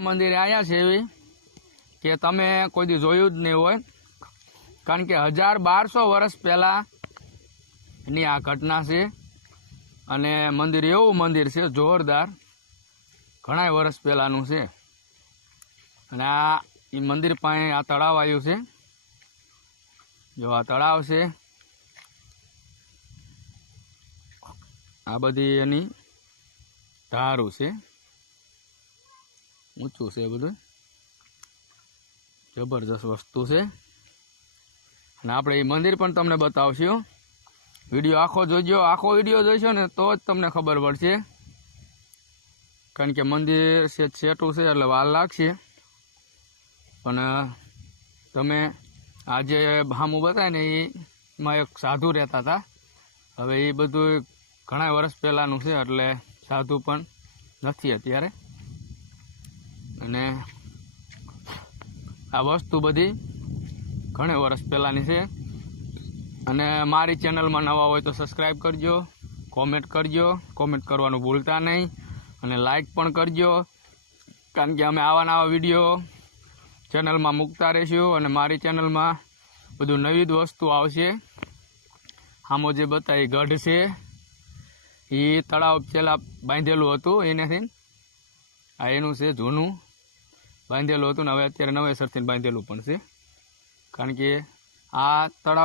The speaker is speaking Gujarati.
એવા મંદિરે આવ્યા છે એવી કે તમે કોઈ દી જોયું જ નહીં હોય, કારણ કે 1200 વર્ષ પહેલાંની આ ઘટના છે. અને મંદિર એવું મંદિર છે જોરદાર, ઘણા વર્ષ પહેલાંનું છે. અને આ એ મંદિર પાસે આ તળાવ આવ્યું છે. જો આ તળાવ છે, આ બધી એની ધારું છે, ઊંચું છે બધું, જબરજસ્ત વસ્તુ છે. અને આપણે એ મંદિર પણ તમને બતાવશું. વિડીયો આખો જોજો, આખો વિડીયો જોઈશો ને તો જ તમને ખબર પડશે, કારણ કે મંદિર સેટું છે એટલે વાર લાગશે. પણ તમે આજે સામું બતાવે ને એમાં એક સાધુ રહેતા હતા. હવે એ બધું ઘણા વર્ષ પહેલાંનું છે એટલે સાધુ પણ નથી અત્યારે. અને આ વસ્તુ બધી ઘણા વર્ષ પહેલાંની છે. અને મારી ચેનલમાં નવા હોય તો સબસ્ક્રાઈબ કરજો, કોમેન્ટ કરજો, કોમેન્ટ કરવાનું ભૂલતા નહીં, અને લાઈક પણ કરજો, કારણ કે અમે આવા નવા વિડીયો ચેનલમાં મૂકતા રહીશું. અને મારી ચેનલમાં બધું નવી જ વસ્તુ આવશે. આમાં જે બતાવી ગઢ છે, એ તળાવ પહેલાં બાંધેલું હતું એનાથી, આ એનું છે જૂનું બાંધેલું હતું ને હવે અત્યારે નવેસરથી બાંધેલું પણ છે, કારણ કે આ તળાવ